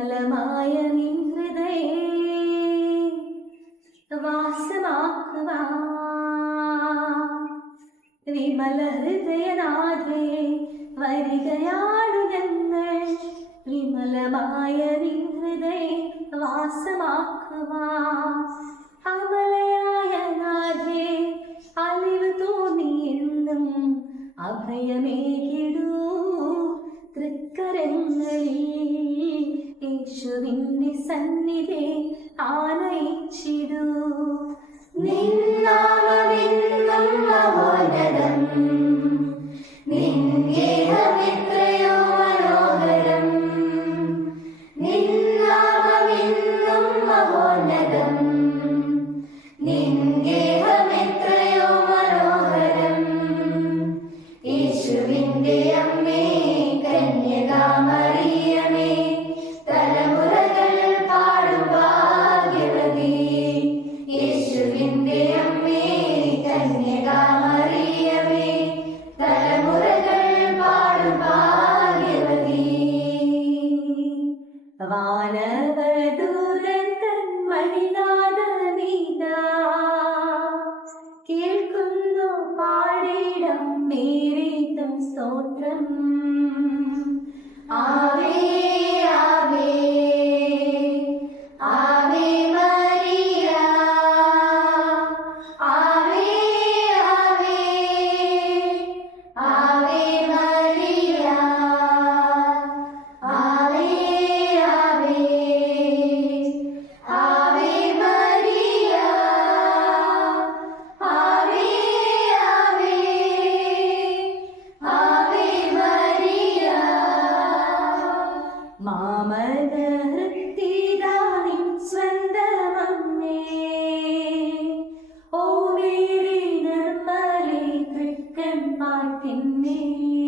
നിർമ്മലമായ നിൻഹൃദയെ വാസമാക്കുക വിമല ഹൃദയനാഥയെ വരികയാണു ഞങ്ങൾ. വിമലമായ നിൻഹൃദയെ വാസമാക്കുക അമലയായ നാഥേ അലിവ് തോന്നിയെന്നും അഭയമേകിടൂ. തൃക്കരങ്ങളിൽ യേശുവിന്റെ സന്നിധി ആനയിച്ചിടൂ. നിന്നാമെന്നും അവോനതം നിൻ ഗേഹമെന്നും നവദൂരന്തൻ മണിനാഥമിതാ പാടിടം മേരീതം ആവേ பார்க்கின்றேன்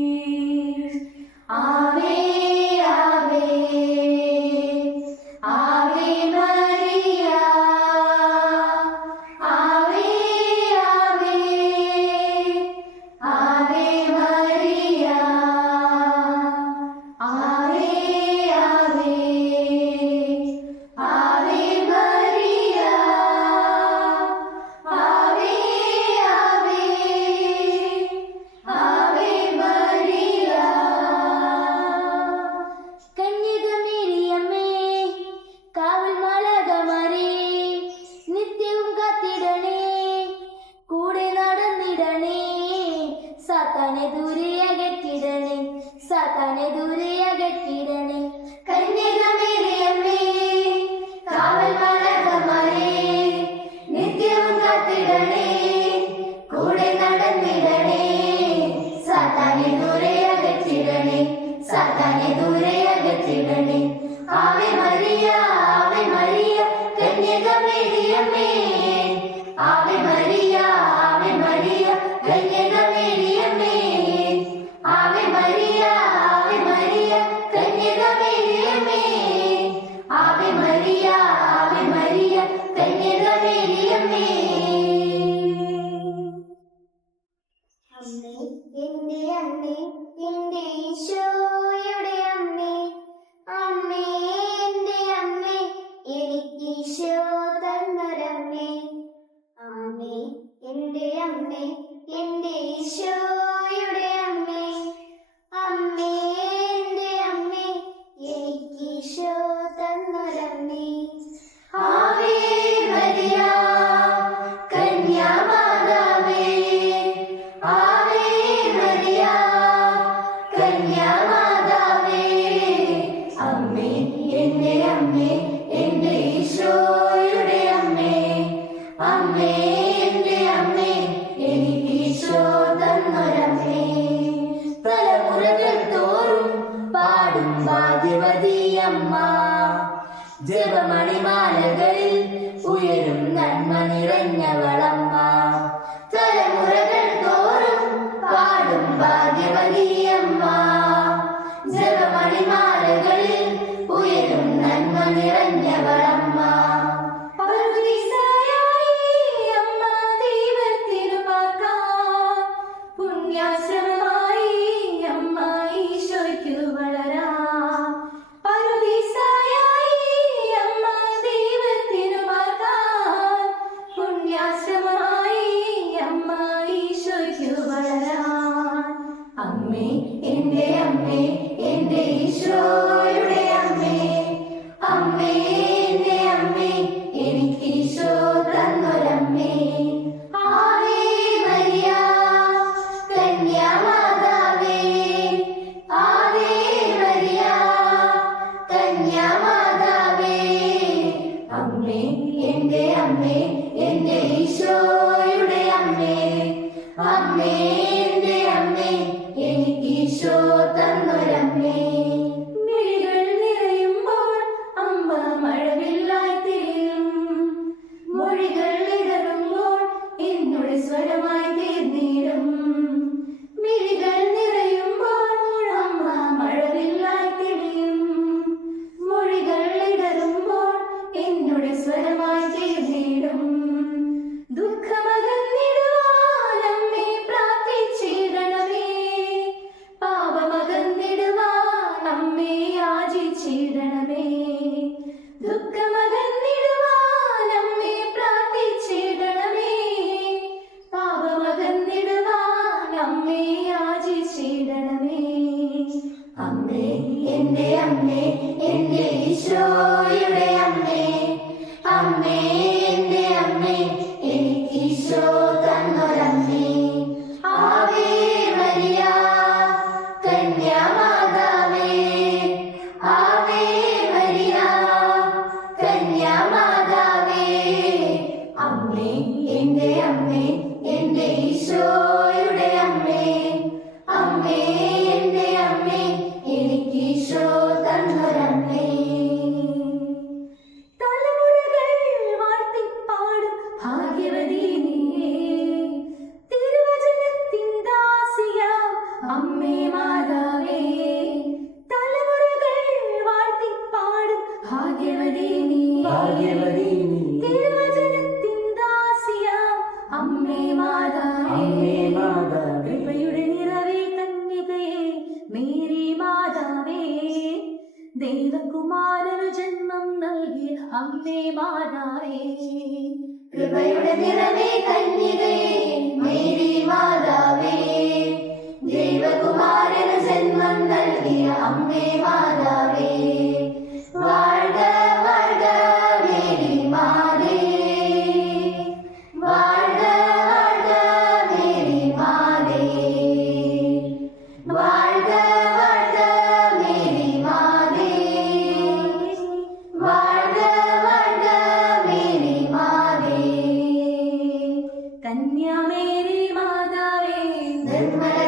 niego ജപമണിമാലകളിൽ ഉയരും നന്മ നിറഞ്ഞ വളമ്മ. തലമുറകൾ തോറും പാടും ഭാഗ്യവതിയമ്മ. ജപമണിമാലകളിൽ ഉയരും നന്മ നിറഞ്ഞ വളമ്മ. പുണ്യാശ്രമ ദേവകുമാരന് ജന്മം നൽകി അമ്മേ മാതായേ കൃപയുടെ നിറവേ കന്യകേ. Gracias.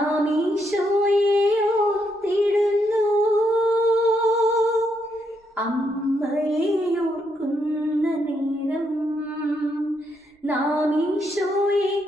നാമീശോയെ ഓർത്തിടുന്നു. അമ്മയെ ഓർക്കുന്ന നേരം നാമീശോയെ